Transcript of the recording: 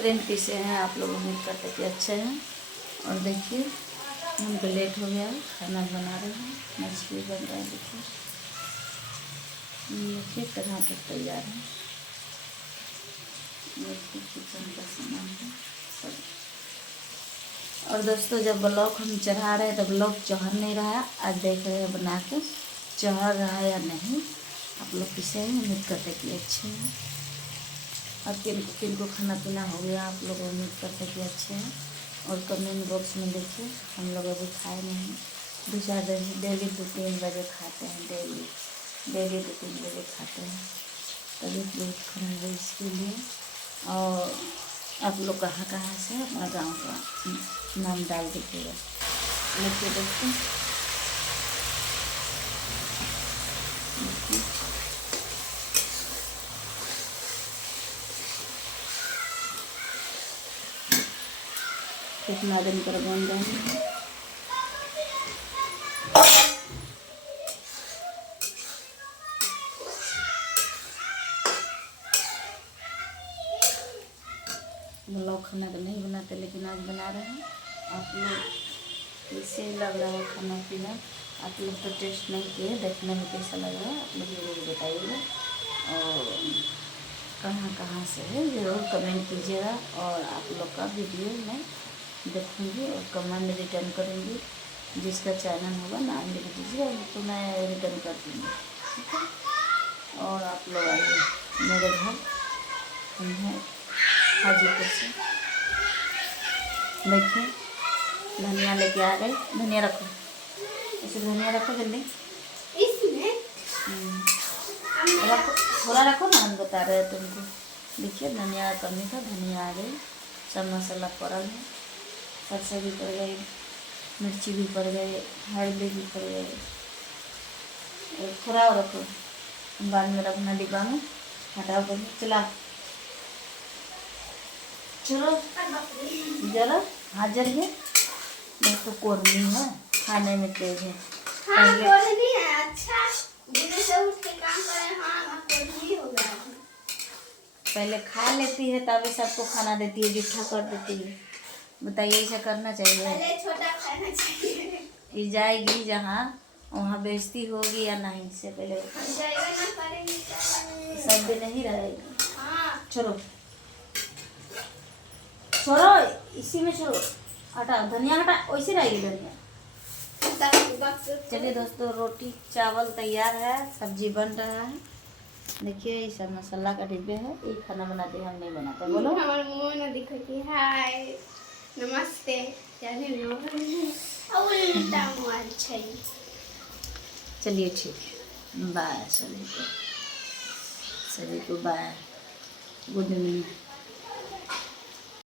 Different पीसे हैं। आप लोग उम्मीद करते कि अच्छे हैं। और देखिए हमको लेट हो गया है, खाना बना रहे हैं, मछली बन रहा है। देखिए टमाटर तैयार है। देखिए किचन का सामान है सब। और दोस्तों जब ब्लॉग हम चढ़ा रहे हैं तो ब्लॉग चढ़ नहीं रहा है। आज देख रहे हैं बना के चढ़ रहा है या नहीं। आप लोग किसे हैं उम्मीद करते कि अच्छे हैं। और किन को खाना पीना हो गया आप लोग उम्मीद करते कि अच्छे हैं। और कमेंट बॉक्स में देखिए हम लोग अभी खाए नहीं। 2-4 दिन डेली 2-3 बजे खाते हैं। डेली 2-3 बजे खाते हैं। तबीयत बहुत खराब है इसके लिए। और आप लोग कहाँ कहाँ से अपना गांव का नाम डाल दीजिएगा। देखिए दोस्तों कितना दिन पर बन रहे हैं। ब्लॉग खाना तो नहीं बनाते लेकिन आज बना रहे हैं। आप लोग कैसे लग रहा है खाना पीना। आप लोग तो टेस्ट नहीं किए, देखने में कैसा लग रहा है आप लोग ज़रूर बताइएगा। और कहाँ कहाँ से है ज़रूर कमेंट कीजिएगा। और आप लोग का वीडियो मैं देखूँगी और कमेंट रिटर्न करूँगी। जिसका चैनल होगा नाम लिख दीजिए तो मैं रिटर्न कर दूँगी, ठीक है। और आप लोग आइए मेरे घर, हम हैं हाजीपुर से। देखिए धनिया लेके आ गए। धनिया रखो, इसे धनिया रखो जल्दी इसमें। रखो थोड़ा रखो ना, हम बता रहे हैं तुमको। देखिए धनिया का कमी था, धनिया आ गई। सब मसाला पड़ल है, सरसों भी पड़ गई, मिर्ची भी पड़ गई, हल्दी भी पड़ गई। थोड़ा और रखो, बाद में रखना डिब्बा में। हटाओ कर चला चलो जरा हाजिर है। देखो कोरनी है, खाने में तेज है। कोरनी है, अच्छा से उठ के काम करे। कोरनी हो गया। पहले खा लेती है तभी सबको खाना देती है, जूठा कर देती है। बताइए ऐसा करना चाहिए? पहले छोटा खाना चाहिए। ये जाएगी जहाँ वहाँ बेइज्जती होगी या नहीं, इससे पहले सब भी नहीं रहेगी। छोड़ो छोड़ो, इसी में छोड़ो, हटाओ धनिया, हटा वैसे रहेगी धनिया। चलिए दोस्तों रोटी चावल तैयार है, सब्जी बन रहा है। देखिए ये सब मसाला का डिब्बे है। ये खाना बनाते हम नहीं बनाते। बोलो हमारे मुंह ना दिखती। हाय नमस्ते। चलिए ठीक है, बाय सभी को बाय, गुड इवनिंग।